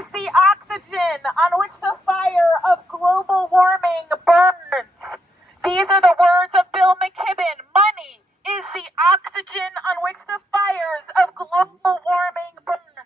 is the oxygen on which the fire of global warming burns. These are the words of Bill McKibben. Money is the oxygen on which the fires of global warming burn.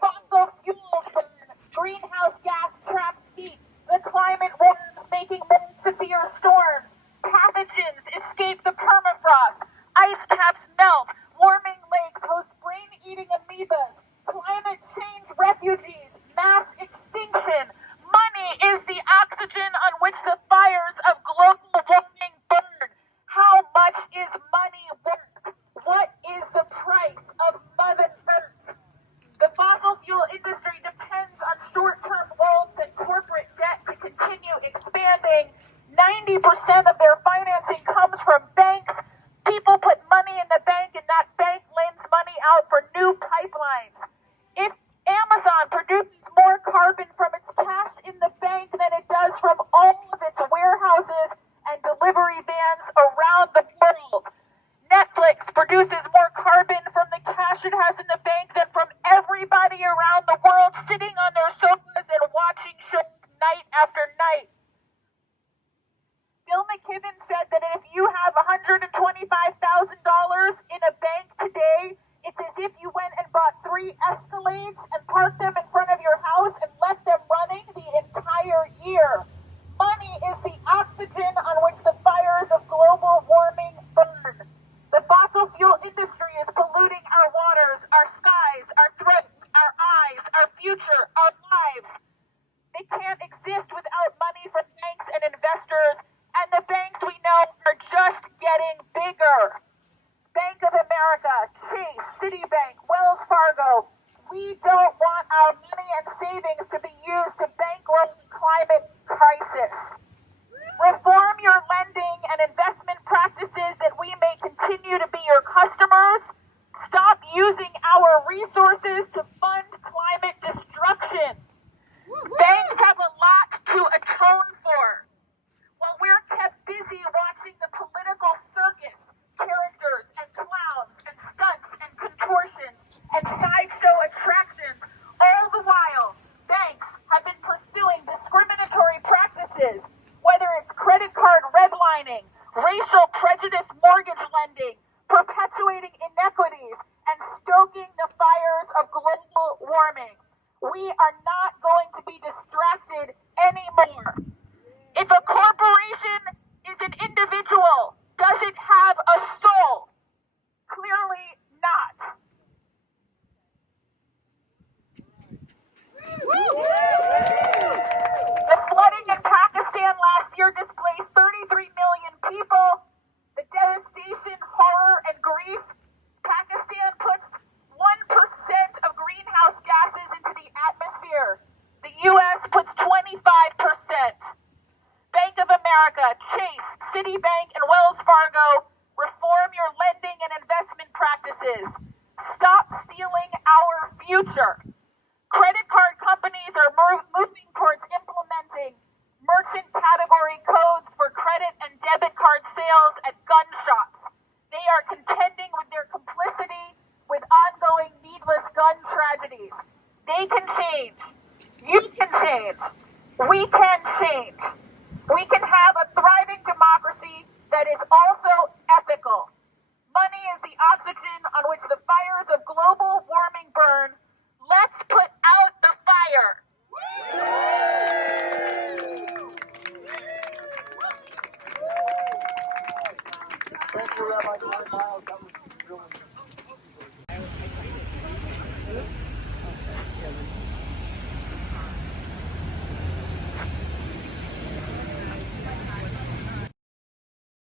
Fossil fuels burn. Greenhouse gas traps heat. The climate warms, making more severe storms. Pathogens escape the permafrost. Ice caps melt. Warming lakes host brain-eating amoebas. Climate change refugees. Mass extinction. Money is the oxygen on which the fires of global warming burn. How much is money worth? What is the price of Mother Earth? The fossil fuel industry depends on short-term loans and corporate debt to continue expanding. 90% of their financing comes from banks. People put money in the bank, and that bank lends money out for new pipelines. If Amazon produces more carbon from its cash in the bank than it does from all of its warehouses and delivery vans around the world, Netflix produces more carbon from the cash it has in the bank than from everybody around the world sitting on their sofas and watching shows night after night. Bill McKibben said that if you have $125,000 in a bank today, it's as if you went and bought 3 Escalades and parked them in front of your house and left them running the entire year. Money is the oxygen on which the fires of global warming burn. The fossil fuel industry is polluting our waters, our skies, our throats, our eyes, our future, our lives. They can't exist without money from banks and investors, and the banks we know are just getting bigger. Bank of America, Chase, Citibank, Wells Fargo. We don't want our money and savings to be used to bankroll the climate crisis. Reform your lending and investment practices that we may continue to be your customers. Stop using our resources to fund climate destruction. Banks have a lot to atone for. While we're kept busy watching the political circus, characters and clowns and stunts and contortions and sideshow attractions, all the while, banks have been pursuing discriminatory practices, whether it's credit card redlining, racial prejudice mortgage lending, perpetuating inequities, and stoking the fires of global warming. We are not going to be distracted anymore. If a corporation is an individual, does it have a soul? Clearly not. The flooding in Pakistan last year displaced 33 million people. The devastation, horror, and grief. Pakistan puts 1% of greenhouse gases into the atmosphere. The U.S. puts 25%. Bank of America, Chase, Citibank, and Wells Fargo, reform your lending and investment practices. Stop stealing our future. Credit card companies are moving towards implementing merchant category codes for credit and debit card sales at gun shops. They are contending with their complicity with ongoing needless gun tragedies. They can change. You can change. We can change. We can have a thriving democracy that is also ethical. Money is the oxygen on which the fires of global warming burn. Let's put out the fire. Thank you, Rabbi Klein. That was really